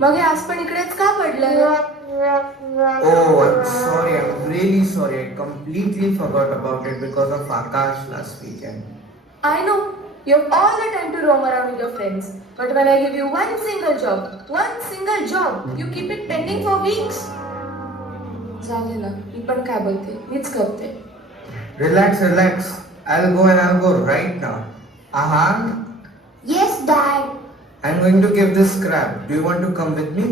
मग हे आज पण इकडेच का पडलंय? Oh, I'm sorry. I'm really sorry. I completely forgot about it because of Akash last weekend. I know you have all the time to roam around with your friends, but when I give you one single job, you keep it pending for weeks. झाले ना, मी पण काय बोलते, मीच करते. Relax, relax. I'll go right now. Ahan, Yes, Dad. I'm going to give this scrap. Do you want to come with me?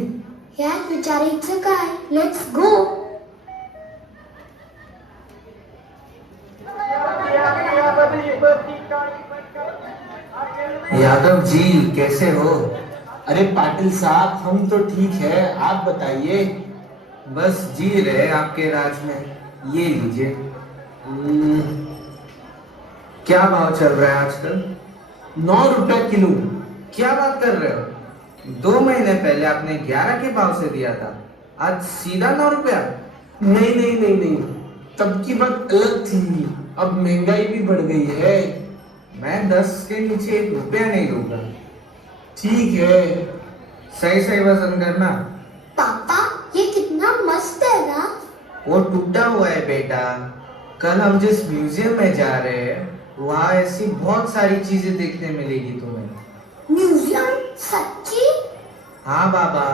यात विचारायचं काय? Let's go. यादव जी कैसे हो? अरे पाटिल साहब, हम तो ठीक है, आप बताइए। बस जी रहे आपके राज में। ये लीजिए। क्या भाव चल रहा है आजकल? 9 रुपए किलो। क्या बात कर रहे हो? 2 महीने पहले आपने 11 के भाव से दिया था, आज सीधा 9 रुपया। नहीं नहीं नहीं नहीं, तब की बात अलग थी, अब महंगाई भी बढ़ गई है। मैं 10 के नीचे 1 रुपया नहीं दूंगा। ठीक है। सही सही वजन करना। पापा, ये कितना मस्त है ना? वो टूटा हुआ है बेटा। कल हम जिस म्यूजियम में जा रहे हैं वहाँ ऐसी बहुत सारी चीजें देखने मिलेगी तुम्हें। म्यूजियम? सच्ची? हाँ बाबा।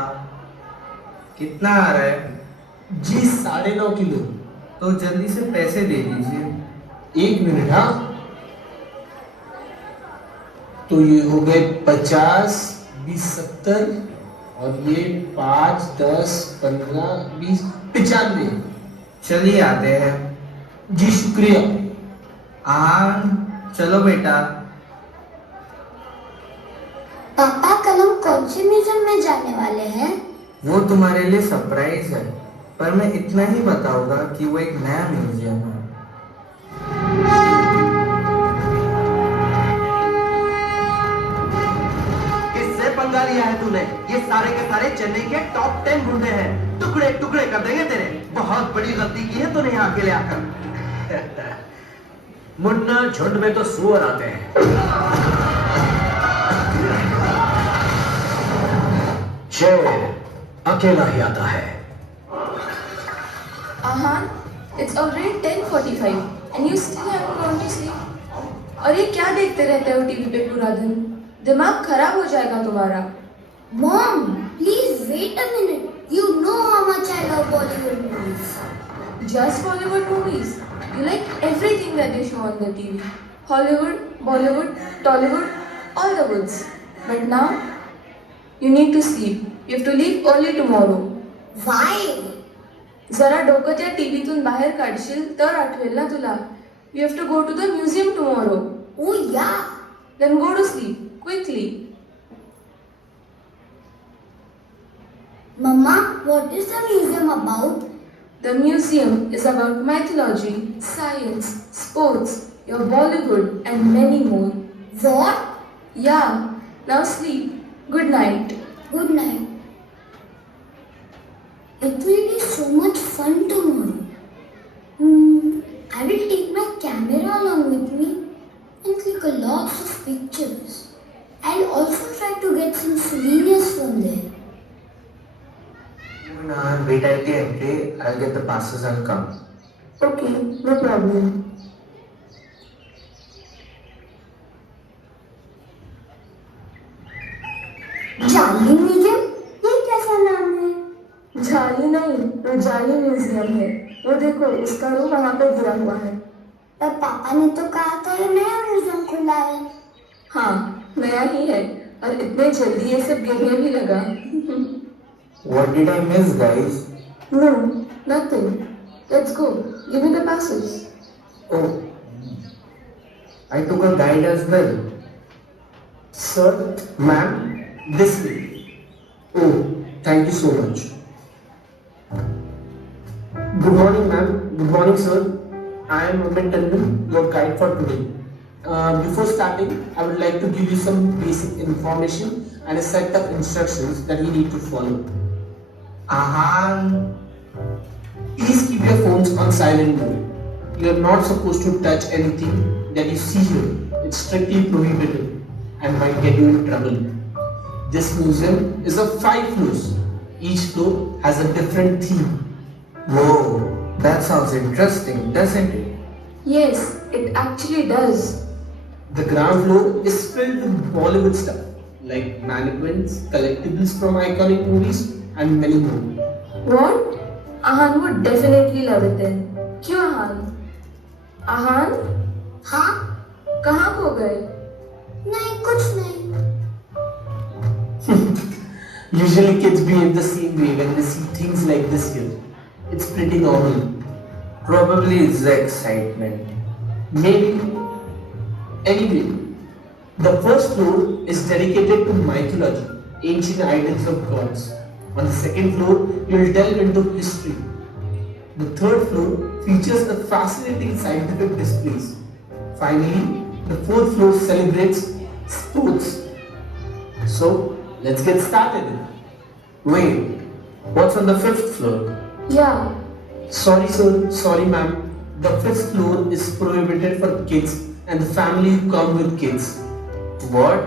कितना आ रहा है? जी 9.5 किलो। तो जल्दी से पैसे दे दीजिए। 1 मिनट। हाँ, तो ये हो गए 50, 20, 70 और ये 5, 10, 15, 20, 95। चलिए आते हैं। जी शुक्रिया। हाँ चलो बेटा। पापा, कल हम कौन से म्यूजियम में जाने वाले हैं? वो तुम्हारे लिए सरप्राइज है, पर मैं इतना ही बताऊंगा कि वो एक नया म्यूजियम है। किससे पंगा लिया है तूने? ये सारे के सारे चेन्नई के टॉप 10 गुंडे हैं। टुकड़े टुकड़े कर देंगे तेरे। बहुत बड़ी गलती की है तूने यहाँ अकेले आकर। मुन्ना, झुंड में तो सुअर आते हैं। शेर अकेला ही आता है। Ahan, it's already 10:45 and you still haven't gone to sleep. और ये क्या देखते रहते हो टीवी पे पूरा दिन? दिमाग खराब हो जाएगा तुम्हारा। Mom, please wait a minute. You know how much I love Bollywood movies. Just Bollywood movies. You like everything that they show on the TV. Hollywood, Bollywood, Tollywood, all the woods. But now, you need to sleep. You have to leave early tomorrow. Why? जरा डोकं त्या टीव्हीतून बाहेर काढशील तर आठवेल ना तुला. You have to go to the museum tomorrow. Oh yeah. Then go to sleep quickly. Mama, what is the museum about? The museum is about mythology, science, sports, your Bollywood, and many more. What? Yeah, now sleep. Good night. Good night. It will be so much fun tomorrow. I will take my camera along with me and click a lots of pictures. I'll also try to get some souvenirs from there. Wait at the entry. I'll get the passes and come. Okay, no problem. जाली museum? ये कैसा नाम है? जाली नहीं, वो जाली museum है. वो देखो, उसका रूप वहाँ पे गिरा हुआ है. पर पापा ने तो कहा था ये नया म्यूजियम खुला है. हाँ, नया ही है और इतने जल्दी ये सब गिरने भी लगा. What did I miss, guys? No, nothing. Let's go. Give me the passes. Oh, I took a guide as well. Sir, ma'am, this way. Oh, thank you so much. Good morning, ma'am. Good morning, sir. I am Amit Tandon, your guide for today. Before starting, I would like to give you some basic information and a set of instructions that you need to follow. Ahan, Please keep your phones on silent mode. You are not supposed to touch anything that you see here. It's strictly prohibited and might get you in trouble. This museum is of 5 floors. Each floor has a different theme. Whoa, that sounds interesting, doesn't it? Yes, it actually does. The ground floor is filled with Bollywood stuff like mannequins, collectibles from iconic movies, and many more. What? Ahan would definitely love it then. क्यों आहान? आहान? हाँ? कहाँ खो गए? नहीं, कुछ नहीं. Usually kids behave the same way when they see things like this here. It's pretty normal. Probably it's the excitement. Maybe. Anyway, the first floor is dedicated to mythology, ancient idols of gods. On the second floor, you will delve into history. The third floor features the fascinating scientific displays. Finally, the fourth floor celebrates sports. So, let's get started. Wait, what's on the fifth floor? Yeah. Sorry sir, sorry ma'am. The fifth floor is prohibited for kids and the family who come with kids. What?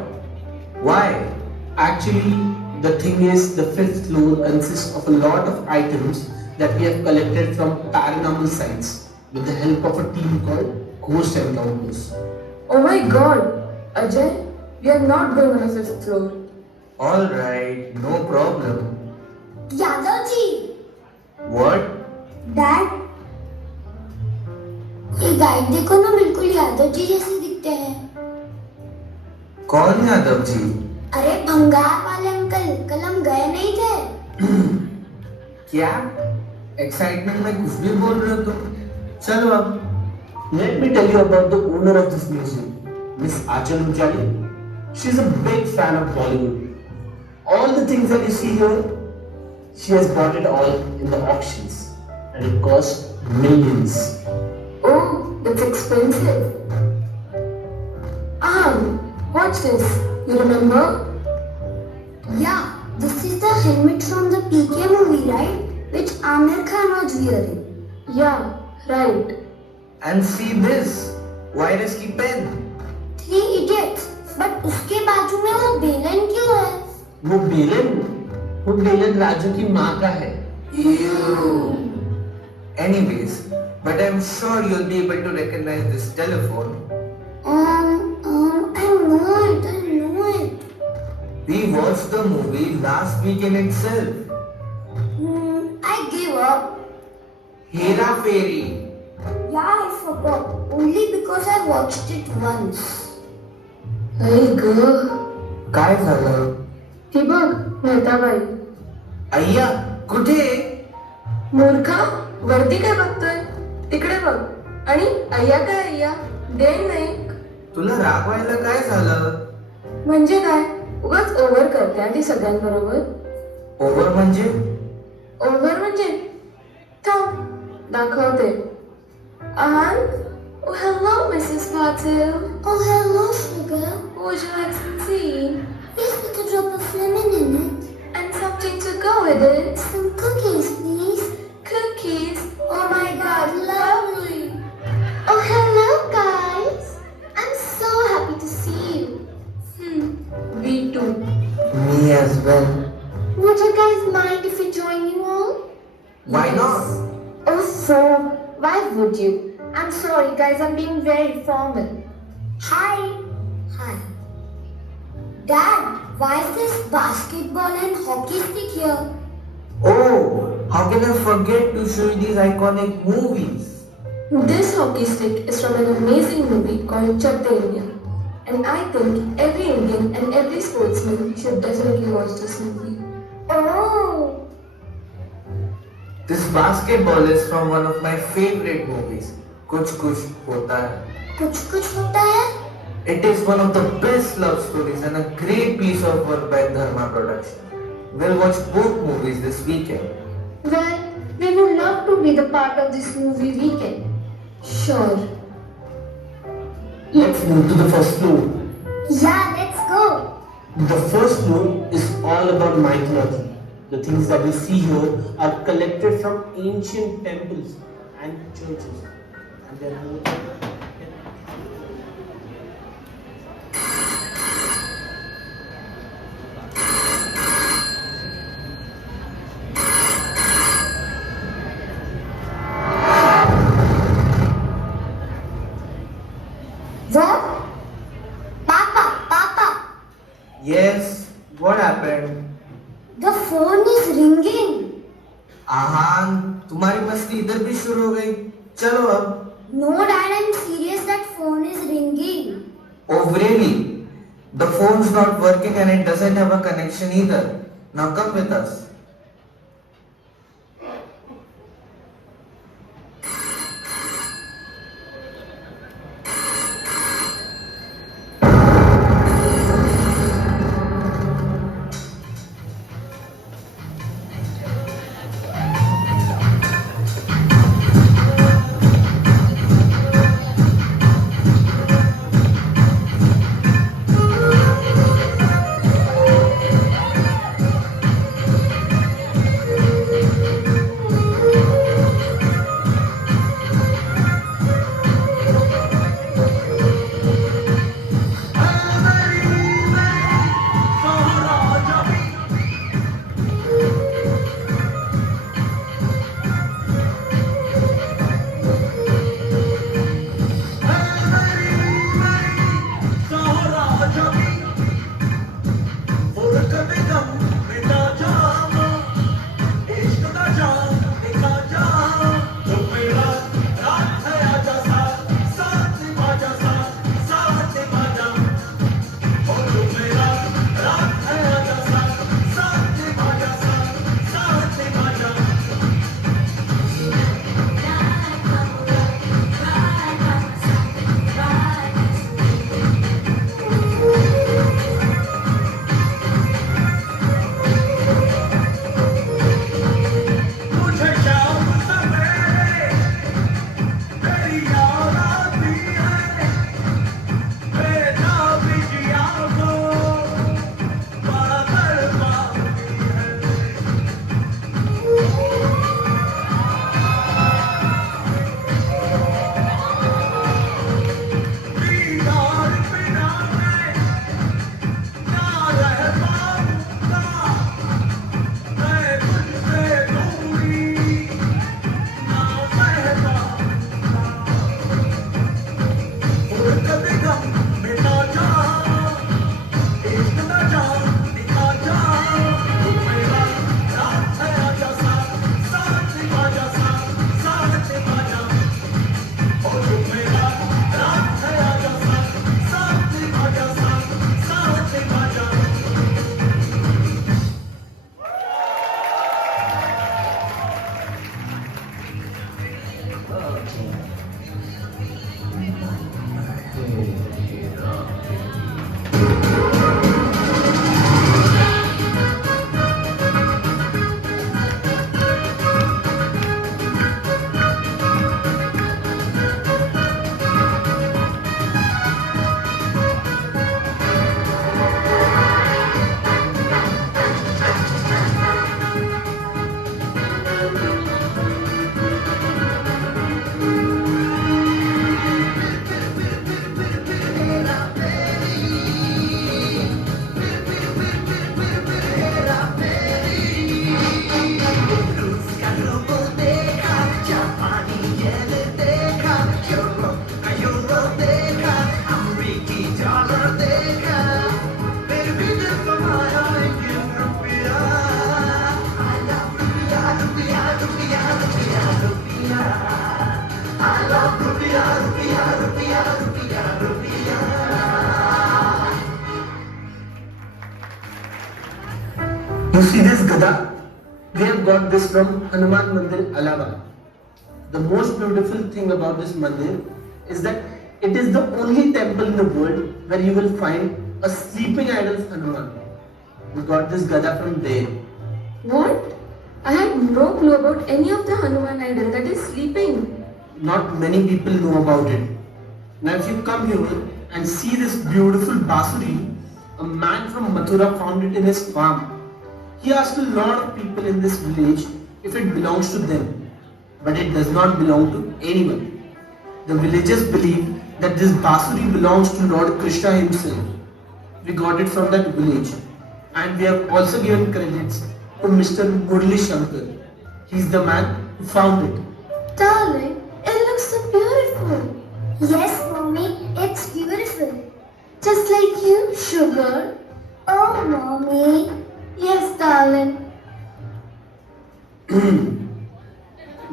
Why? Actually, the thing is the fifth floor consists of a lot of items that we have collected from paranormal sites with the help of a team called Ghost Encounters. Oh my god. Ajay, we are not going on the fifth floor. Alright, no problem. Yadav ji, What? Dad, ये guide देखो ना, बिल्कुल यादव जी जैसे दिखते हैं. कौन यादव जी? अरे भंगार वाले अंकल, कल हम गए नहीं थे. क्या? एक्साइटमेंट में कुछ भी बोल रहे हो तुम? चलो अब. Let me tell you about the owner of this museum, Miss Achal Ujali. She's a big fan of Bollywood. All the things that you see here, she has bought it all in the auctions and it cost millions. Oh, that's expensive. Ahan, watch this. You remember? Yeah, this is the helmet from the PK movie, right? Which Amir Khan was wearing. Yeah, right. And see this. Virus की pen. 3 Idiots. But उसके बाजू में वो बेलन क्यों है? वो बेलन राजू की माँ का है. Ew. Anyways, but I'm sure you'll be able to recognize this telephone. I know it. We watched the movie last weekend itself. I gave up. Hera Fairy. Yeah, I forgot. Only because I watched it once. Hey girl. काय झालं? ही बघ, मेहताबाई. अय्या, कुठे? मूर्खा, वरती काय बघतोय? तिकडे बघ. आणि अय्या काय अय्या? डे नाईक. तुला रागवायला काय झालं? म्हणजे काय? उगाच ओव्हर करते आणि ती सगळ्यांबरोबर. ओव्हर म्हणजे? ओव्हर म्हणजे? थांब, दाखवते. आहान? Oh, hello, Mrs. Patil. Oh, hello, sugar. Would you like some tea? Yes, with a drop of lemon in it. And something to go with it? Some cookies, please. Cookies? Oh my god, lovely. Oh, hello, guys. I'm so happy to see you. Me too. Me as well. Would you guys mind if we join you all? Why not? Oh, so, why would you? I'm sorry, guys, I'm being very formal. Hi. Hi. Dad, why is this basketball and hockey stick here? Oh, how can I forget to show you these iconic movies? This hockey stick is from an amazing movie called Chak De India. And I think every Indian and every sportsman should definitely watch this movie. Oh. This basketball is from one of my favorite movies, Kuch Kuch Hota Hai. कुछ होता है? It is one of the best love stories and a great piece of work by Dharma Production. We'll watch both movies this weekend. Well, we would love to be the part of this movie weekend. Sure. Let's move to the first floor. Yeah, let's go. The first floor is all about mythology. The things that we see here are collected from ancient temples and churches. And they're more Yes, what happened? The phone is ringing. आहान, तुम्हारी मस्ती इधर भी शुरू हो गई. चलो अब. No, Dad, I'm serious. That phone is ringing. Oh really? The phone's not working and it doesn't have a connection either. Now come with us. You see this Gada? We have got this from Hanuman Mandir, Allahabad. The most beautiful thing about this mandir is that it is the only temple in the world where you will find a sleeping idol of Hanuman. We got this Gada from there. What? I had no clue about any of the Hanuman idol that is sleeping. Not many people know about it. Now if you come here and see this beautiful Basuri, a man from Mathura found it in his farm. He asked a lot of people in this village if it belongs to them, but it does not belong to anyone. The villagers believe that this Basuri belongs to Lord Krishna himself. We got it from that village, and we have also given credits to Mr. Murli Shankar. He's the man who found it. Darling, it looks so beautiful. Yes, Mommy, it's beautiful. Just like you, sugar. Mommy. Yes, darling.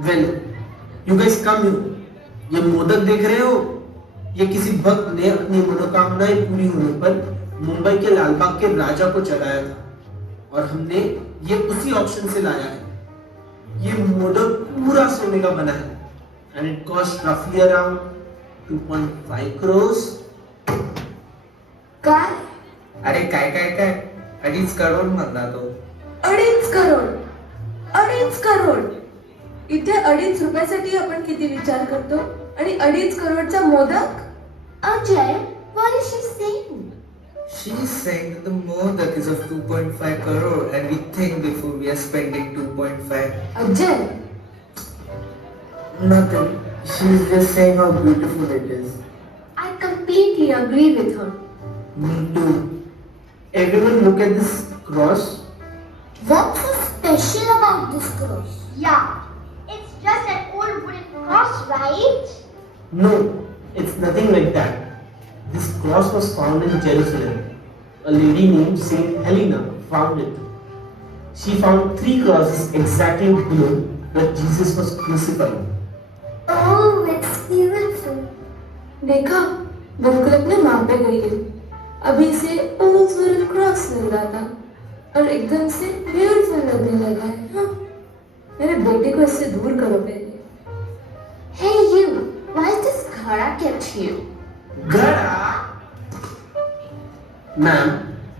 Well you guys come here. ये मोदक देख रहे हो? ये किसी भक्त ने अपनी मनोकामनाएं पूरी होने पर मुंबई के लालबाग के राजा को चढ़ाया था और हमने ये उसी ऑप्शन से लाया है। ये मोदक पूरा सोने का बना है एंड इट कॉस्ट रफली अराउंड 2.5 crores। काय? अरे काय काय काय 2.5 करोड म्हणला तो. 2.5 करोड. 2.5 करोड. इथे 2.5 रुपयासाठी आपण किती विचार करतो आणि 2.5 करोडचा modak. Ajay, what is she saying? She's saying that the modak is of 2.5 crore and we think before we are spending 2.5. Ajay, Nothing. She's just saying how beautiful it is. I completely agree with her. Me too. Everyone look at this cross. What's so special about this cross? Yeah, it's just an old wooden cross, right? No, it's nothing like that. This cross was found in Jerusalem. A lady named Saint Helena found it. She found 3 crosses exactly below where Jesus was crucified. Oh, it's beautiful. देखा, बिल्कुल अपने माँ पे गई है. अभी से old wooden cross लग रहा था और एकदम से ब्यूटीफुल लगने लगा है. हाँ, मेरे बेटे को इससे दूर करो पहले. Hey you, why is this ghara kept here? Ghada? Ma'am,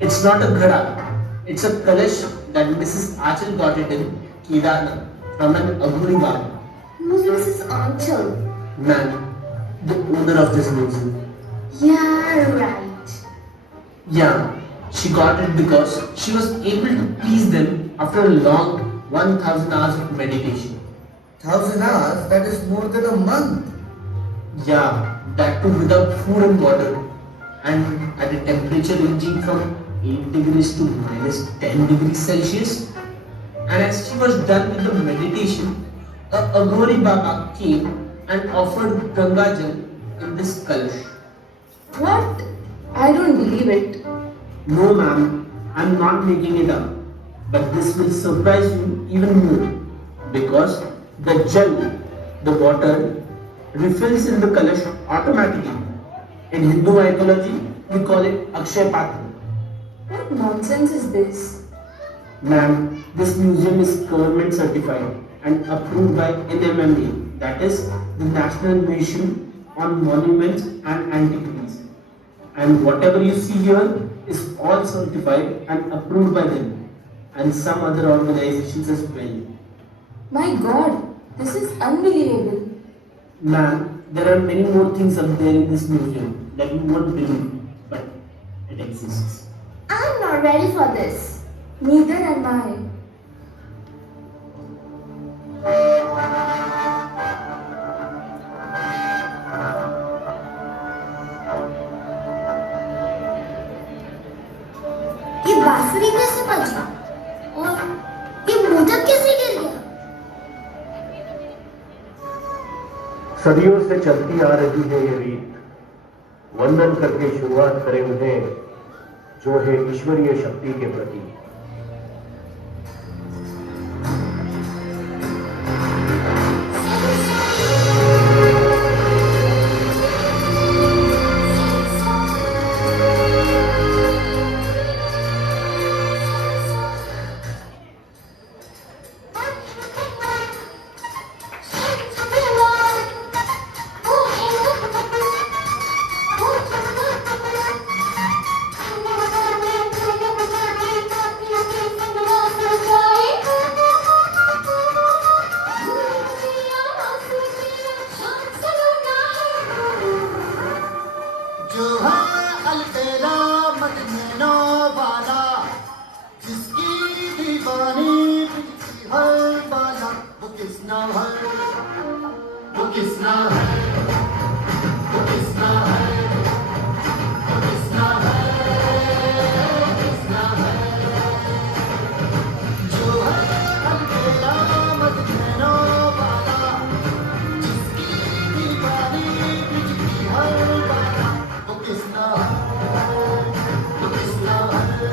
it's not a ghada. It's a kalash that Mrs. Achal got it in Kedarnath from an Aghori Baba. Who's Mrs. Anchal? Ma'am, the owner of this museum. Yeah, right. Yeah, she got it because she was able to please them after a long 1000 hours of meditation. 1,000 hours? That is more than a month. Yeah, that too without food and water and at a temperature ranging from 8 degrees to minus 10 degrees Celsius. And as she was done with the meditation, a Aghori Baba came and offered Ganga Jal in this kalash. What? I don't believe it. No ma'am, I'm not making it up. But this will surprise you even more because the jal, the water, refills in the kalash automatically. In Hindu mythology, we call it Akshay Patra. What nonsense is this? Ma'am, this museum is government certified and approved by NMMA, that is the National Mission on Monuments and Antiquities. And whatever you see here is all certified and approved by them and some other organizations as well. My God, this is unbelievable. Ma'am, there are many more things up there in this museum that you won't believe, but it exists. I'm not ready for this. Neither am I. ये बांसुरी कैसे बजी और ये मोदक कैसे गिर गया? सदियों से चलती आ रही है ये रीत, वंदन करके शुरुआत करें उन्हें जो है ईश्वरीय शक्ति के प्रति। जो है अलबेला मदीनो वाला, जिसकी दीवानी बिकती हर बाला, वो किसना है, वो किसना है, वो किसना है, वो किसना है, किसना है। जो है अलबेला मदीनो वाला, जिसकी दीवानी बिकती हर बाला, वो किसना है, वो किसना है।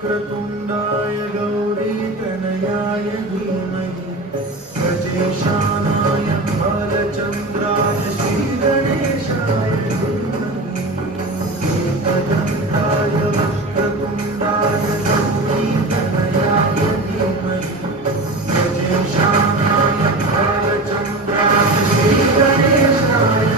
वक्रतुण्डाय गौरीतनयाय धीमहि गजेशानाय भालचन्द्राय श्रीगणेशाय धीमहि एकदन्ताय वक्रतुण्डाय गौरीतनयाय धीमहि गजेशानाय भालचन्द्राय श्रीगणेशाय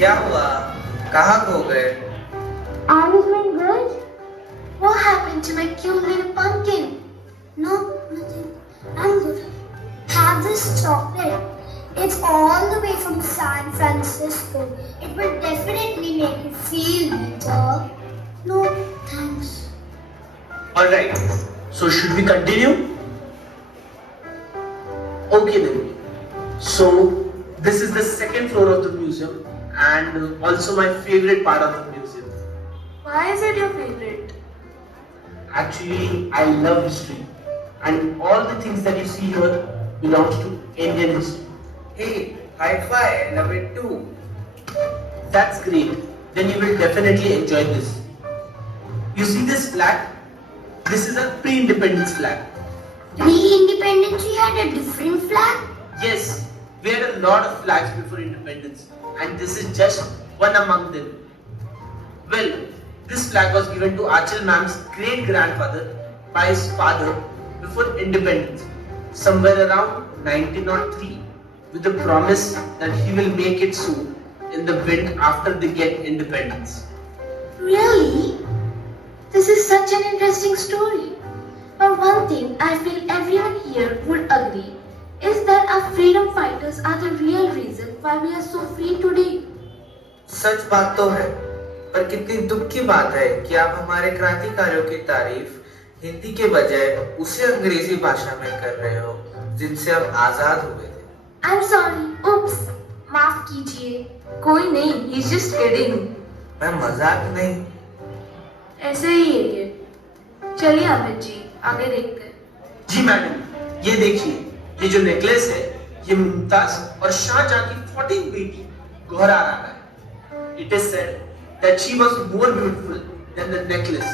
क्या हुआ? कहाँ खो गए? I was doing good. What happened to my cute little pumpkin? No, nothing. I'm good. Have this chocolate. It's all the way from San Francisco. It will definitely make you feel better. No, thanks. Alright, so should we continue? Okay then. So, this is the second floor of the museum and also my favorite part of the museum. Why is it your favorite? Actually, I love history and all the things that you see here belongs to Indian history. Hey, high five, I love it too. That's great. Then you will definitely enjoy this. You see this flag? This is a pre-independence flag. Pre-independence, we had a different flag? Yes, we had a lot of flags before independence and this is just one among them. Well, this flag was given to Achal ma'am's great-grandfather by his father before independence, somewhere around 1903, with the promise that he will make it so in the wind after they get independence. Really? This is such an interesting story. But one thing I feel everyone here would agree is that our freedom fighters are the real reason why we are so free today. सच बात तो है, पर कितनी दुख की बात है कि आप हमारे क्रांतिकारियों की तारीफ हिंदी के बजाय उसे अंग्रेजी भाषा में कर रहे हो जिनसे हम आजाद हुए थे। I'm sorry. Oops. माफ कीजिए. कोई नहीं, he's just kidding. मैं मजाक नहीं। ऐसे ही है ये। चलिए अमित जी, आगे देखते हैं। जी मैडम, ये देखिए, ये जो नेकलेस है ये मुमताज और शाहजहां की 14th बेटी गौहरा राणा है। It is said that she was more beautiful than the necklace.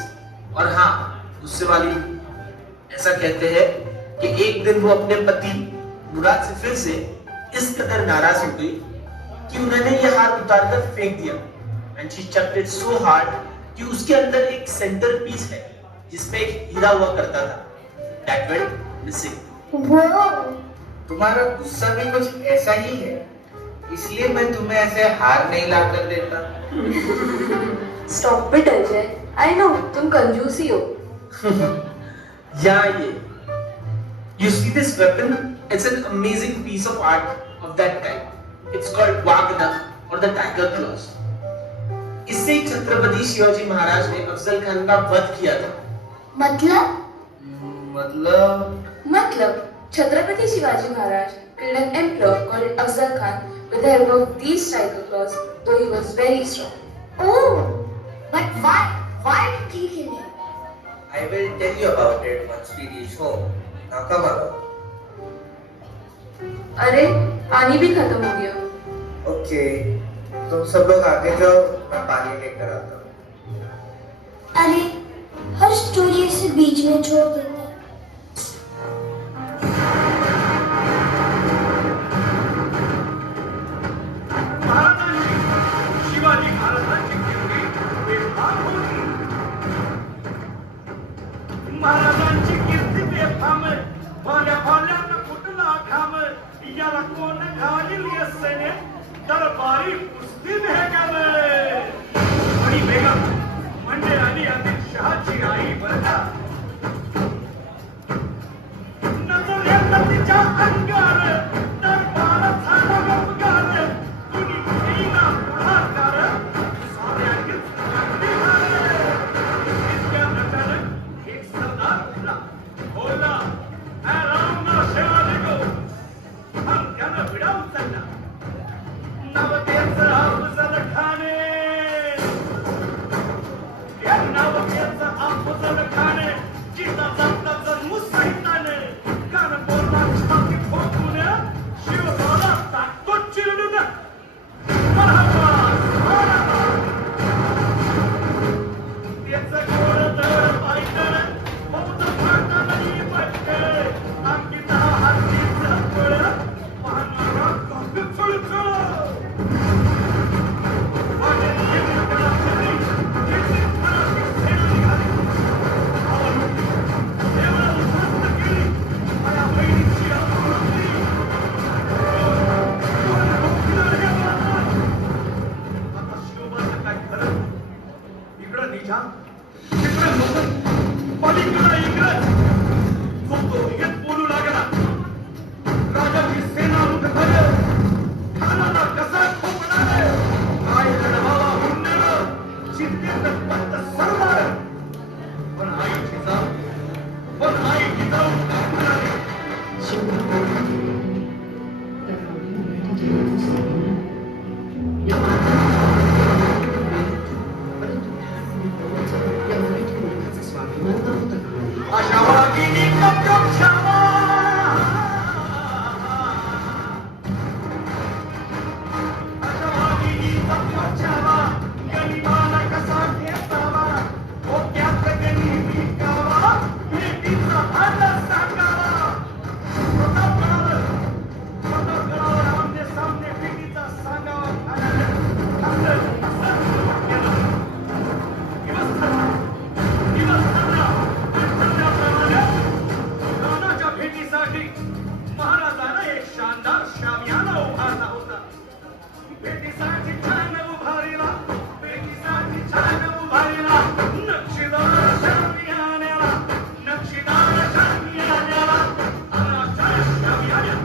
और हाँ, दूसरे वाली ऐसा कहते हैं कि एक दिन वो अपने पति मुराद से फिर से इस कदर नाराज हो गई कि उन्होंने ये हार उतारकर फेंक दिया। And she chucked it so hard कि उसके अंदर एक सेंटर पीस है जिसमें एक हीरा हुआ करता था। That went missing. Whoa! तुम्हारा गुस्सा भी कुछ ऐसा ही है, इसलिए मैं तुम्हें ऐसे हार नहीं ला कर देता। Stop it Ajay, I know तुम कंजूस ही हो। Yeah, ये. You see this weapon? It's an amazing piece of art of that time. It's called Wagner or the Tiger Claws. इससे ही छत्रपति शिवाजी महाराज ने अफजल खान का वध किया था। मतलब? मतलब Chhatrapati Shivaji Maharaj killed an emperor called Afzal Khan with the help of these striker claws, though he was very strong. Oh, but why? Why did he kill him? I will tell you about it once we reach home. Now come along. अरे पानी भी खत्म हो गया. Okay, तुम सब लोग आगे जाओ, मैं पानी लेकर आता हूँ. अरे हर स्टोरी ऐसे बीच में छोड़ देता है. शिवाजी महाराजांची कीर्ती बेफाम होती. महाराजांची कीर्ती बेफाम, भल्या भल्यांना कुठला घाम, याला कोण घालील येसेने, दरबारी कुस्ती भेगाव. आणि बेगम म्हणजे अली आदिलशहाची आई बरं का. नजरेला तिच्या अंगार दरबारात झाला गपगार. कुणी घेईना पुढाकार, साऱ्यांनीच काढली हार. इतक्या अचानक एक सरदार उठला. बोलला, "आरामना शेवाले गो." मग त्यानं विडा उचलला. नाव त्याचं अफजल खाने. या नाव त्याचं अफजल खाने. जिजाचा जन्म सैताने. कान बोलला छाती ठोकून, शिवबाला टाकतो चिरडून. मराठा, मराठा. त्याचं घोडदळ पायदळ, बहुधा फाटालाही पटकळ. अंकिता हातीचं फळ, पाहणारा काव्य फळफळ. वाटेत येऊन कळाली, येथे फळाची सेना निघाली. देवळा उद्ध्वस्त केली, माझ्या बहिणीची आपुलकी. कोण भक्तीला हे मारणार? आता शिवबाचं काय खरं? इकडं निजाम, तिकडं मोगल, पलीकडं इंग्रज. तो हेच बोलू लागला. राजाची सेना उठवलं, खानाला कसा ठोकणार? काय लढवावा हुंडर, चिंतेत पत्त सरदार. पण आई जिजाऊ, पण आई जिजाऊ काय म्हणाले? अशा वागिनी कपकप छावा. अशा वागिनी कपकप छावा. गनिमाला कसा घेतावा, डोक्यात गणी विकावा, भेटीचा आनंद सांगावा. प्रतापगडावर आमने सामने भेटीचा सांगावा. राणाच्या भेटीसाठी महाराजांना एक शानदार शामियाना उभारला होता. भेटीसाठी छान उभारीला, भेटीसाठी छान उभारीला. नक्षीदार शामियान्याला, नक्षीदार शामियान्याला, अनाच्या शामियान्याला.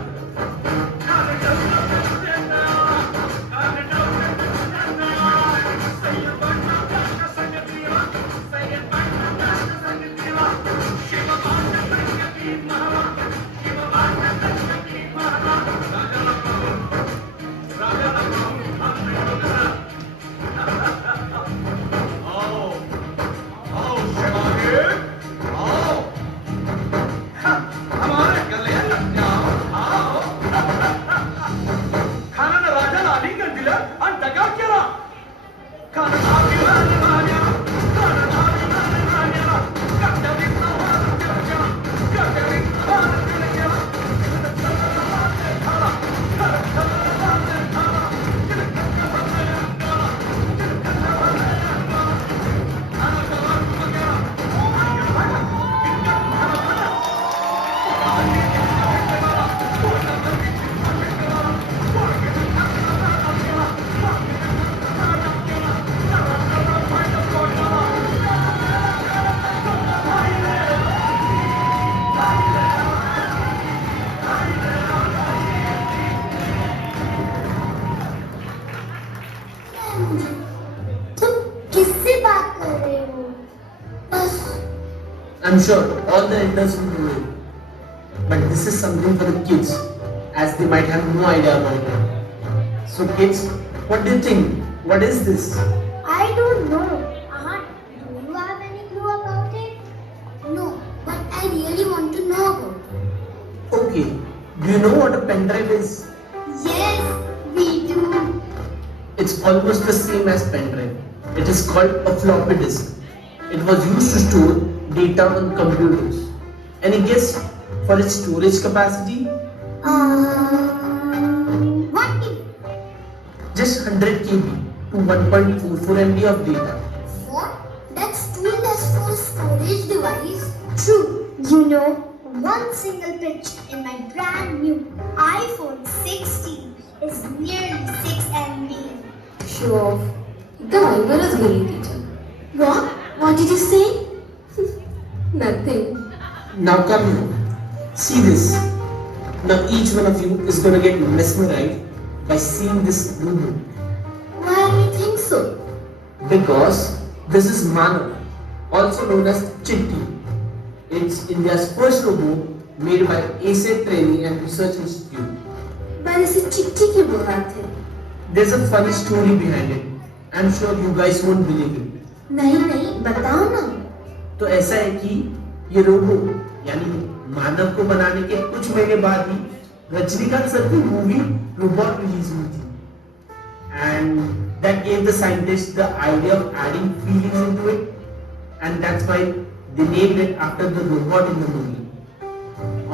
I'm sure all the elders will do it. but this is something for the kids, as they might have no idea about it. So kids, what do you think? What is this? I don't know. Aunt, do you have any clue about it? No, but I really want to know about it. Okay, do you know what a pen drive is? Yes, we do. It's almost the same as pen drive. It is called a floppy disk. It was used to store data on computers. Any guess for its storage capacity? 1 GB. Just 100 KB to 1.44 MB of data. What? That's too less for a storage device. True. You know, one single picture in my brand new iPhone 16 is nearly 6 MB. Show off. The Viber is very teacher. What? What did you say? Nothing. Now come here. See this. Now each one of you is going to get mesmerized by seeing this robot. Why do you think so? Because this is Manav, also known as Chitti. It's India's first robot made by ASAP Training and Research Institute. पर इसे चिट्ठी क्यों बुलाते हैं? There's a funny story behind it. I'm sure you guys won't believe it. नहीं बताओ ना. तो ऐसा है कि ये रोबो यानी मानव को बनाने के कुछ महीने बाद ही रजनीकांत सर की मूवी रोबोट रिलीज हुई थी. And that gave the scientists the idea of adding feelings into it, and that's why they named it after the robot in the movie.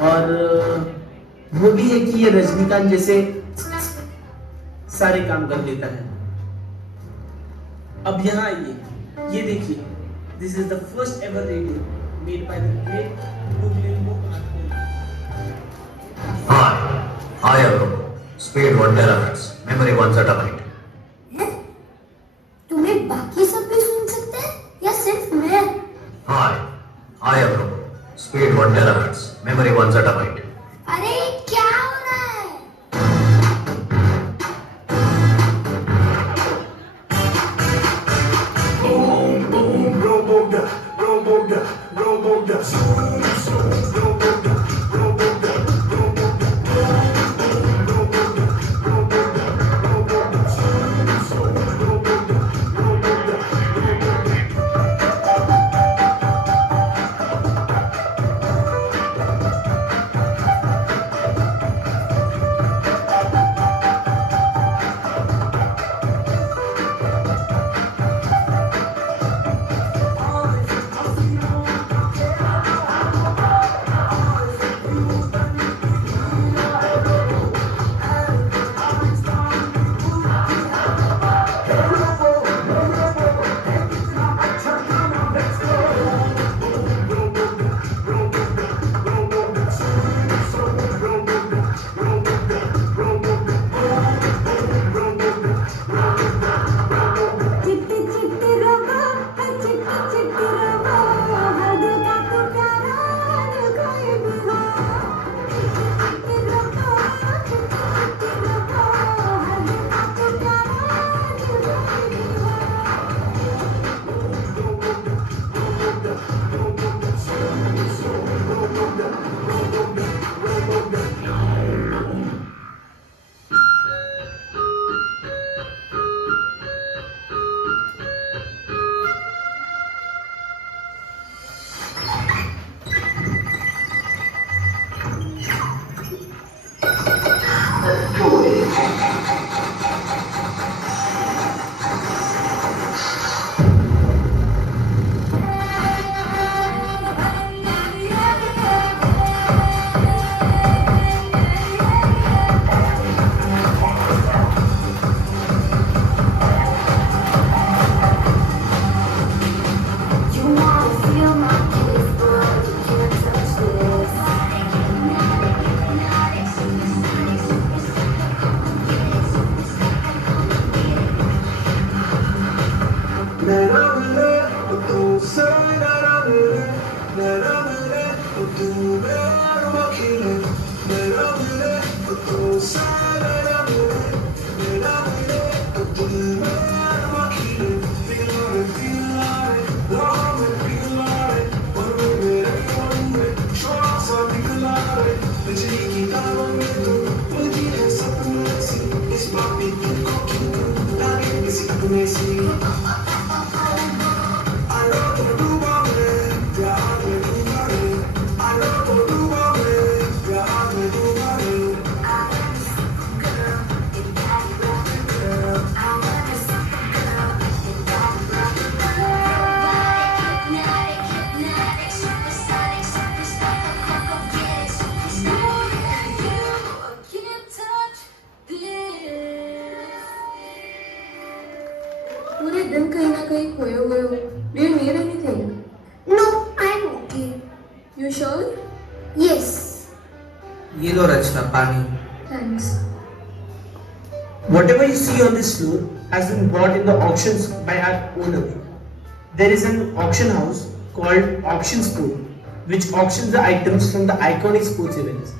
और वो भी है कि ये रजनीकांत जैसे सारे काम कर लेता है. अब यहाँ आइए, ये देखिए, this is the first ever radio made by the great Guglielmo Marconi. Hi, I am Robo. Speed 1 terabytes, memory 1 zettabyte. हैं? तुम्हें बाकी सब भी सुन सकते हैं या सिर्फ मैं? Hi, I am Robo. Speed 1 terabytes, memory 1 zettabyte. अरे क्या हो रहा है? Boom, boom, robo-da, robo-da, robo-da. Zoom, zoom, robo-da, robo-da, robo-da. Boom, robo-da, robo-da, robo-da. Zoom, zoom, robo-da, robo-da, robo-da. Thank you. पूरे दिन कहीं ना कहीं खोए हुए हो. Do you need anything? No, I'm okay. You sure? Yes. ये लो रचना पानी. Thanks. Whatever you see on this floor has been bought in the auctions by our owner. There is an auction house called Auction Sport, which auctions the items from the iconic sports events.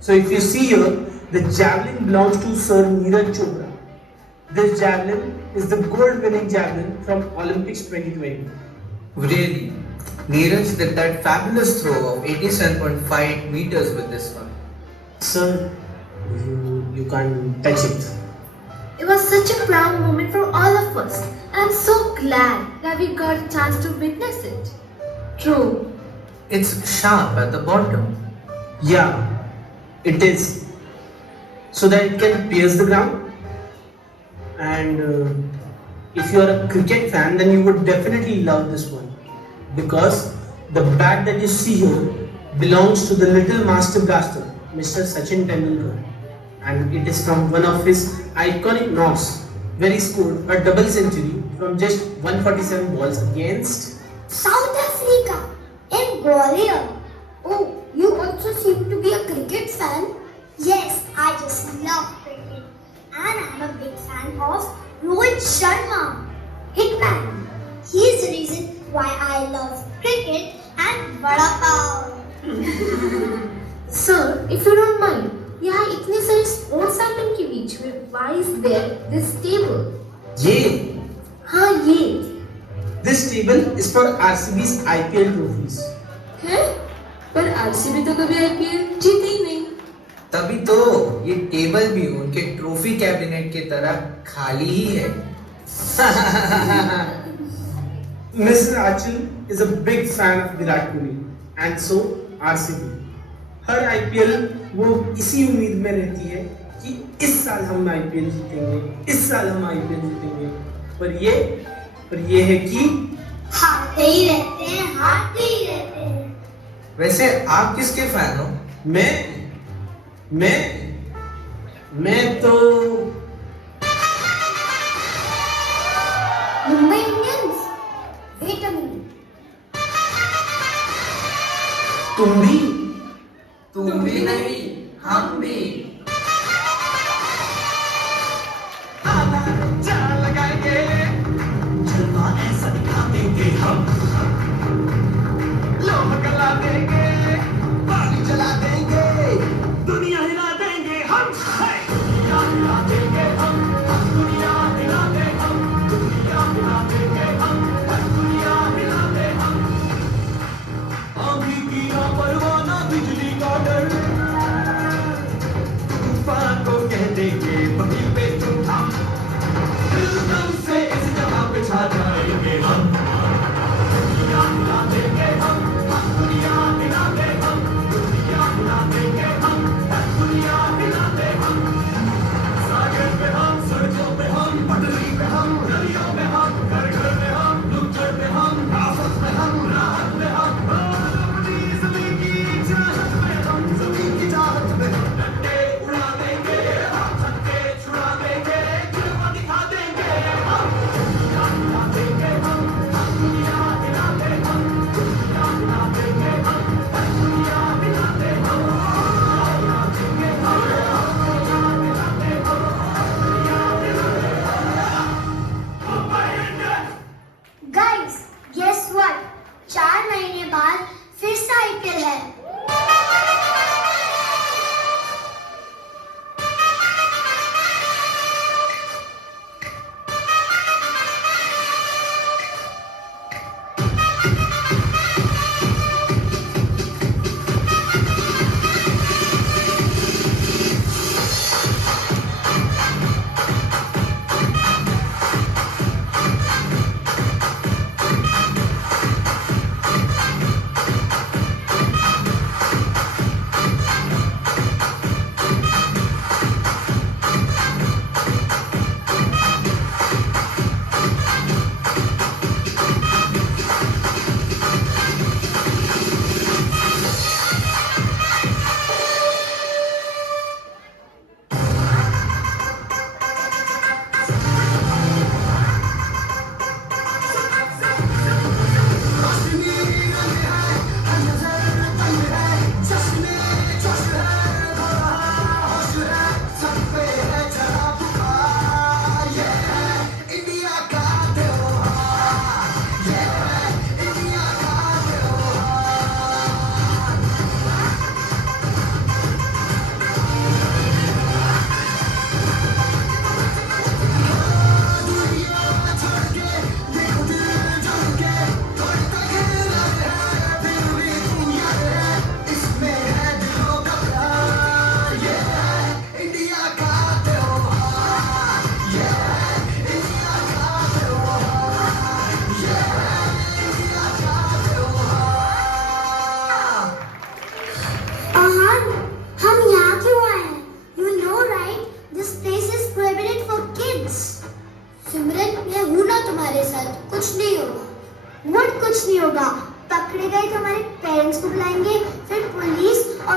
So if you see here, the javelin belongs to Sir Neeraj Chopra. This javelin is the gold-winning javelin from Olympics 2020. Really? Neeraj did that fabulous throw of 87.5 meters with this one. Sir, you can't touch it. It was such a proud moment for all of us, and I'm so glad that we got a chance to witness it. True. It's sharp at the bottom. Yeah, it is. So that it can pierce the ground. And if you are a cricket fan, then you would definitely love this one. Because the bat that you see here belongs to the little master blaster, Mr. Sachin Tendulkar. And it is from one of his iconic knocks, where he scored a double century from just 147 balls against South Africa in Gwalior. Oh, you also seem to be a cricket fan? Yes, I just love cricket. And I'm a big fan of Rohit Sharma, Hitman. He is the reason why I love cricket and Vada Pav. Sir, if you don't mind, यहाँ इतने सारे sports item के बीच में why is there this table? ये. हाँ ये. This table is for RCB's IPL trophies. है? पर आरसीबी तो कभी आईपीएल जीती ही नहीं. तभी तो ये टेबल भी उनके ट्रॉफी कैबिनेट की तरह खाली ही है. Mr. Achal is a big fan of Virat Kohli and so RCB. Her IPL वो इसी उम्मीद में रहती है कि इस साल हम IPL जीतेंगे, इस साल हम IPL जीतेंगे. पर ये है कि हारते ही रहते हैं. वैसे आप किसके फैन हो? मैं तो Mumbai Indians. Wait a minute. तुम भी नहीं, हम भी. जान लगाएंगे जलवा ऐसा दिखा देंगे हम लोग गला देंगे पानी जला देंगे दुनिया हिला देंगे हम दुनिया हिला देंगे हम दुनिया हिला देंगे हम दुनिया हिला देंगे हम दुनिया हिला देंगे हम आंधी की ना परवाना बिजली का डर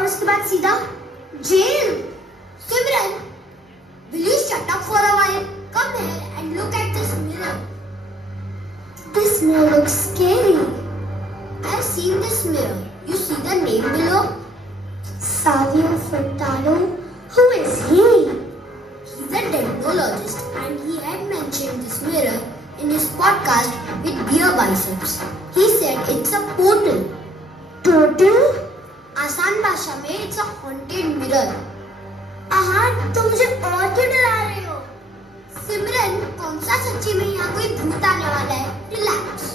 और उसके बाद सीधा jail. Simran, will you shut up for a while? Come here and look at this mirror. This mirror looks scary. I've seen this mirror. You see the name below? Savio Furtado. Who is he? He's a dendrologist and he had mentioned this mirror in his podcast with Beer Biceps. He said it's a portal. Portal? आसान भाषा में it's a haunted mirror. तुम मुझे और क्यों डरा रहे हो? सिमरन, कौन सा सच्ची में यहाँ कोई भूत आने वाला है? रिलैक्स।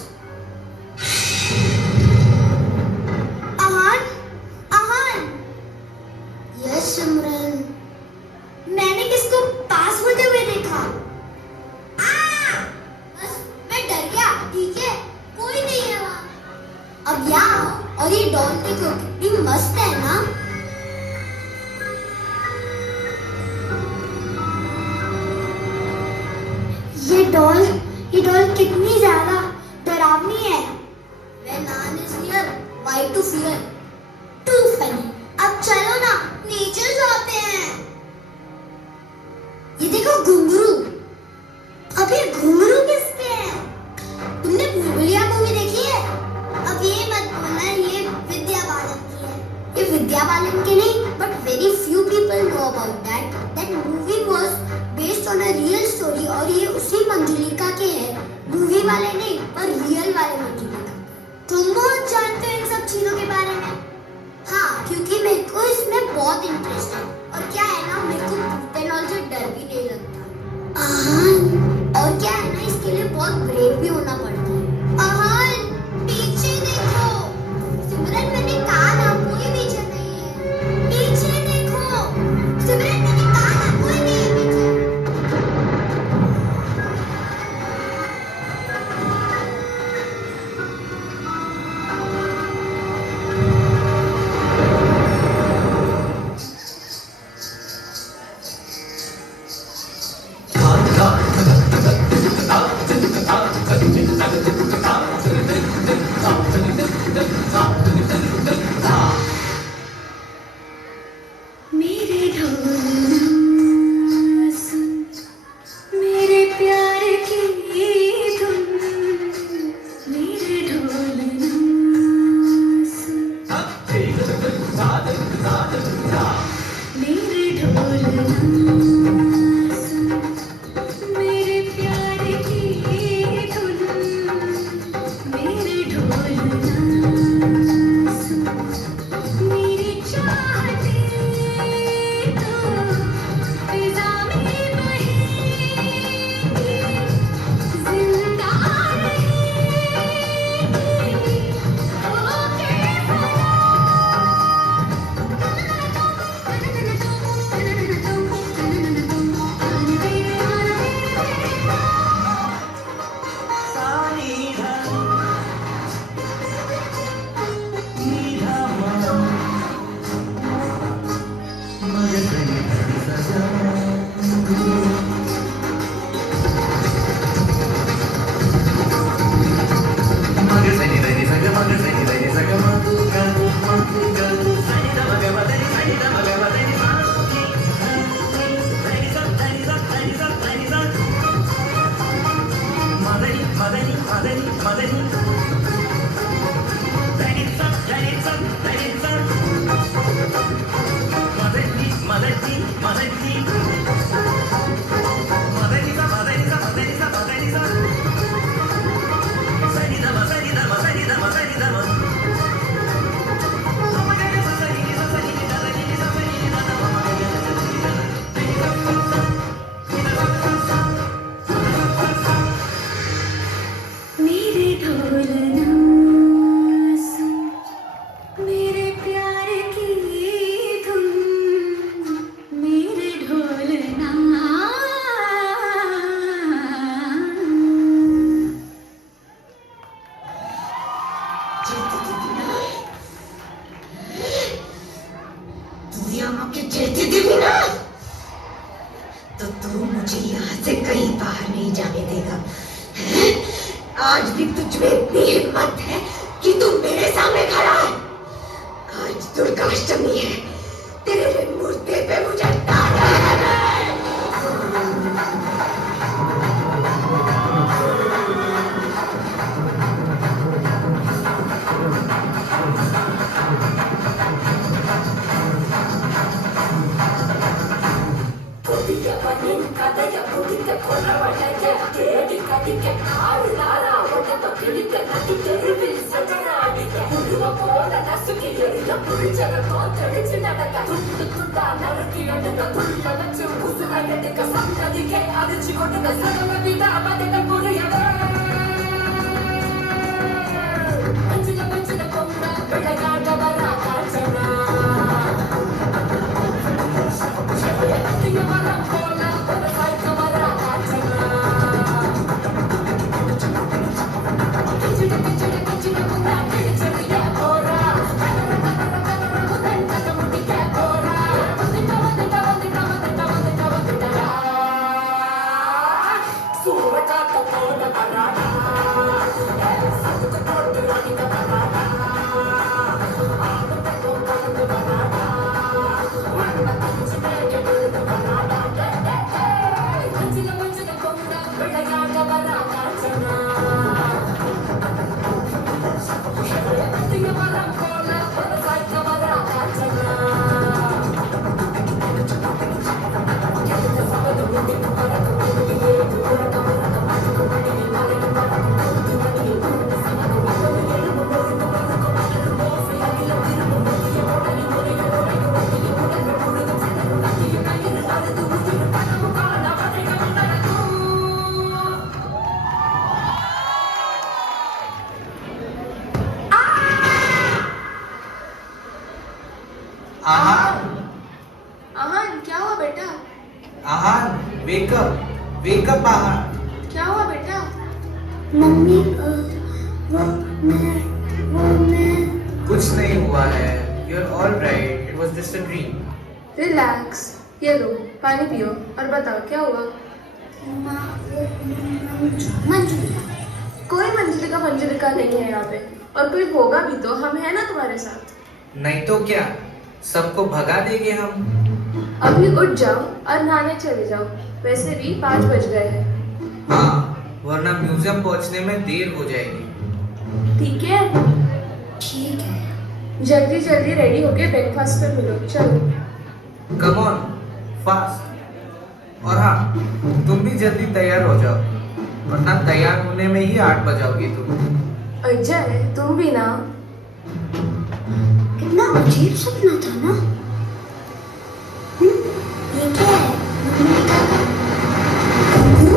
यस सिमरन, मैंने किसको पास होते हुए देखा? बस मैं डर गया, ठीक है? कोई नहीं है वहाँ। अब यहाँ आओ और ये डॉल देखो, कितनी मस्त है ना? ये डॉल कितनी ज्यादा डरावनी है। When none is here, why to fear? Too funny. अब चलो ना, नीचे जाते हैं। ये देखो घुंघरू। अब ये घुंघरू किसके हैं? तुमने भूलिया मूवी देखी है? अब ये मत बोलना ये विद्या बालन की है। ये विद्या बालन की नहीं, but very few people know about that. That movie was based on a real story और ये उसी मंजुलिका के हैं। मूवी वाले नहीं, पर रियल वाले मंजुलिका। तुम बहुत जानते हो इन सब चीजों के बारे में। हाँ, क्योंकि मेरे को इसमें बहुत इंटरेस्ट है और क्या है ना, मेरे को भूत एंड ऑल से डर भी नहीं लगता। और क्या है ना, इसके लिए बहुत ब्रेव भी होना पड़ता है। पीछे देखो। सिमरन, मैंने कहा ना कोई पीछे नहीं है। पीछे देखो। सिमरन, मैंने कहा ना कोई नहीं है पीछे। तो तू मुझे यहाँ से कहीं बाहर नहीं जाने देगा। आज भी तुझ में इतनी हिम्मत है कि तू मेरे सामने खड़ा है। आज दुर्गाष्टमी है, तेरे मुर्दे पे मुझे ताड़ना है। आहान, क्या हुआ बेटा? आहान, वेक अप आहान। क्या हुआ बेटा? मम्मी मैं कुछ नहीं हुआ है, you're all right, it was just a dream. Relax, ये लो पानी पियो और बताओ क्या हुआ? मंजुलिका कोई मंजुलिका नहीं है यहाँ पे, और कोई होगा भी तो हम है ना तुम्हारे साथ। नहीं तो क्या, सबको भगा देंगे हम। अभी उठ जाओ और नहाने चले जाओ, वैसे भी 5 बज गए हैं। हाँ, वरना म्यूजियम पहुंचने में देर हो जाएगी। ठीक है? ठीक है। जल्दी जल्दी रेडी होके ब्रेकफास्ट पर मिलो, चलो। Come on, fast. और हाँ, तुम भी जल्दी तैयार हो जाओ, वरना तैयार होने में ही 8 बजाओगी तुम। अजय, तुम भी ना। कितना अजीब सपना था ना? ये क्या है? मंजुलिका का कंगू?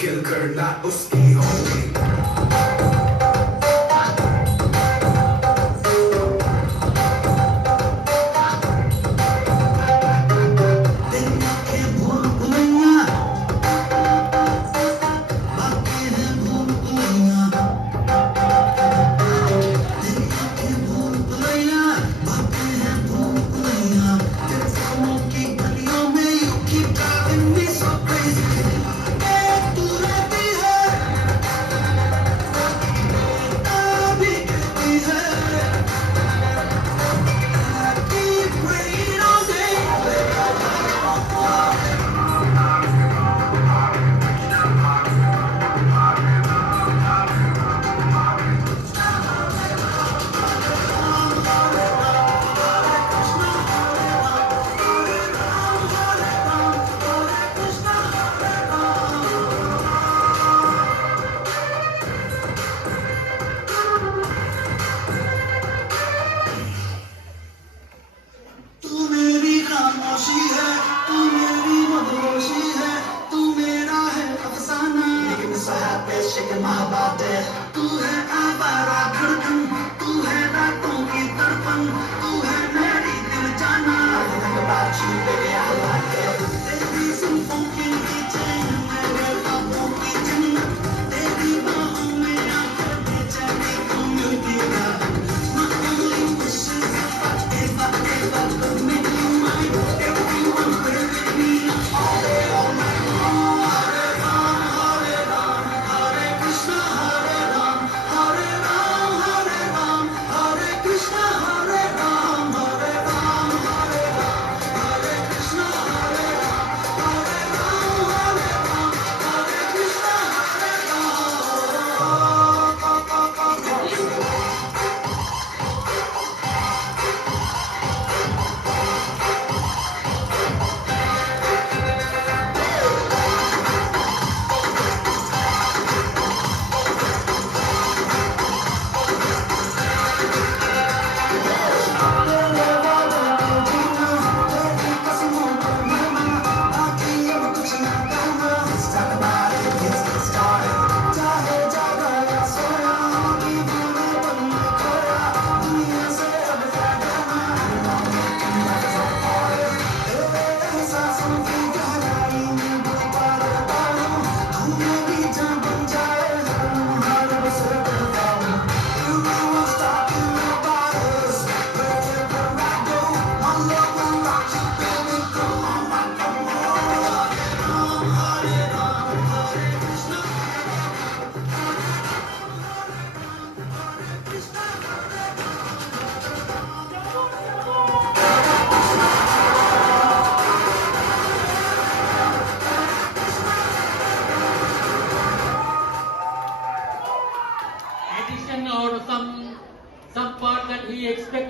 किल करना उसकी होगी।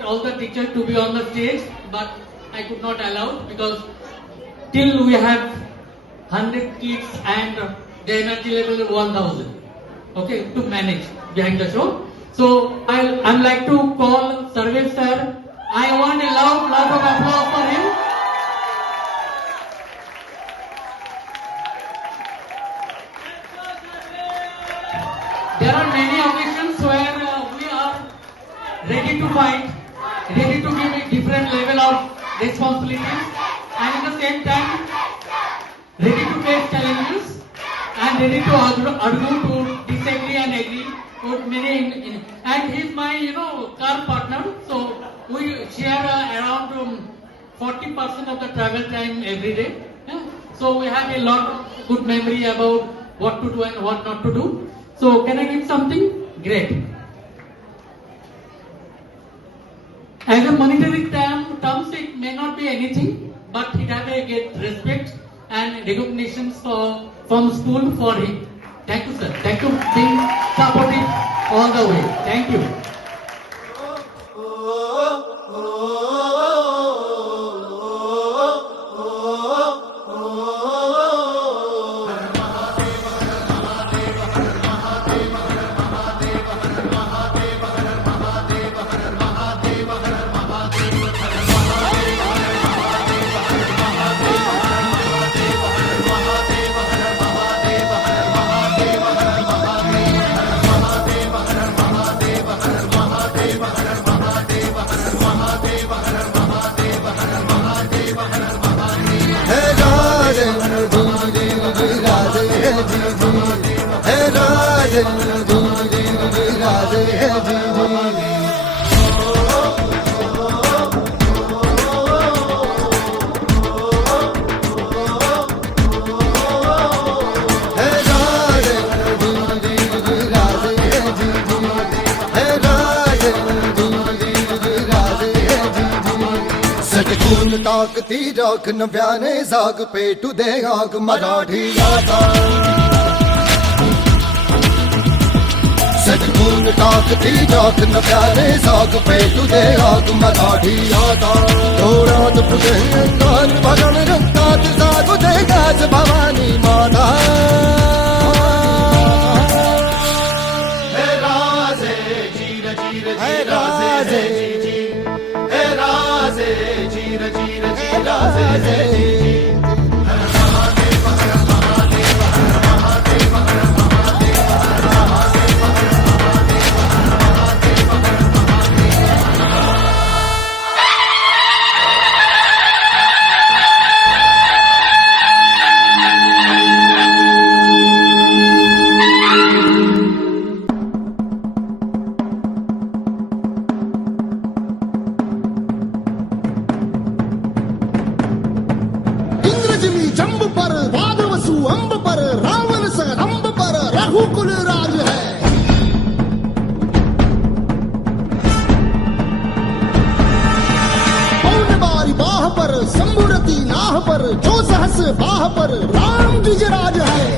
all the teachers to be on the stage, but I could not allow because till we have 100 kids and the energy level is 1000. Okay, to manage behind the show. So I'm like to call Sarvesh sir. I want a loud of applause for him. There are many occasions where we are ready to fight, ready to give a different level of responsibilities, and at the same time ready to face challenges and ready to argue to disagree and agree with many. And he's my car partner, so we share around 40% of the travel time every day. Yeah? So we have a lot of good memory about what to do and what not to do. So can I give something? Great. As a monetary terms, it may not be anything, but it has a great respect and recognition from school for him. Thank you, sir. Thank you for being supportive all the way. Thank you. ताकती राख नव्याने जाग पेटू दे आग मराठी आता सटकून ताकती राख नव्याने जाग पेटू दे आग मराठी आता डोळ्यात तुझे अंगात बघन रक्तात जागू दे गाज भवानी माता हे राजे जीर जीर हे राजे हे राजे जीर जीर राजे जंब पर वादवसु अंब पर रावण सरंब पर रघुकुल राज है पौन बारी बाह पर संबुरती नाह पर जो सहस बाह पर राम द्विजराज है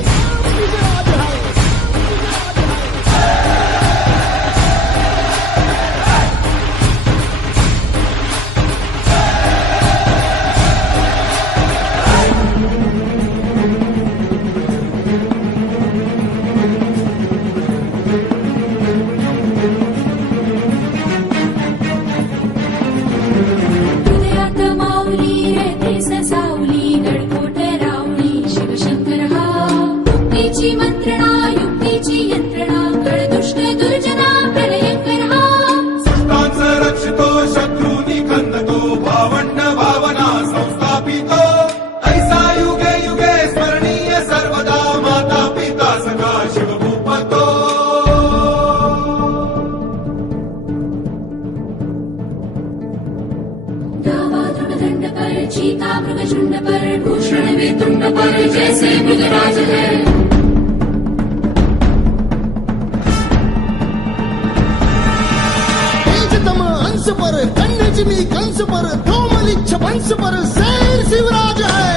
मंत्रणा युक्तीची यंत्रणा कळ दुष्ट दुर्जना प्रलयंकर हा सृष्टांचा रक्षितो शत्रूनी खंदतो भावंड भावना संस्थापितो ऐसा युगे युगे स्मरणीय सर्वदा माता पिता सखा शिवभूपतो दावा दृढदंड पर चीता मृगचुंड पर भूषण वेतुंड पर जैसे मृगराज है पर कन्या जिमी कंस पर धूमलिच्छ वंश पर शेर शिवराज है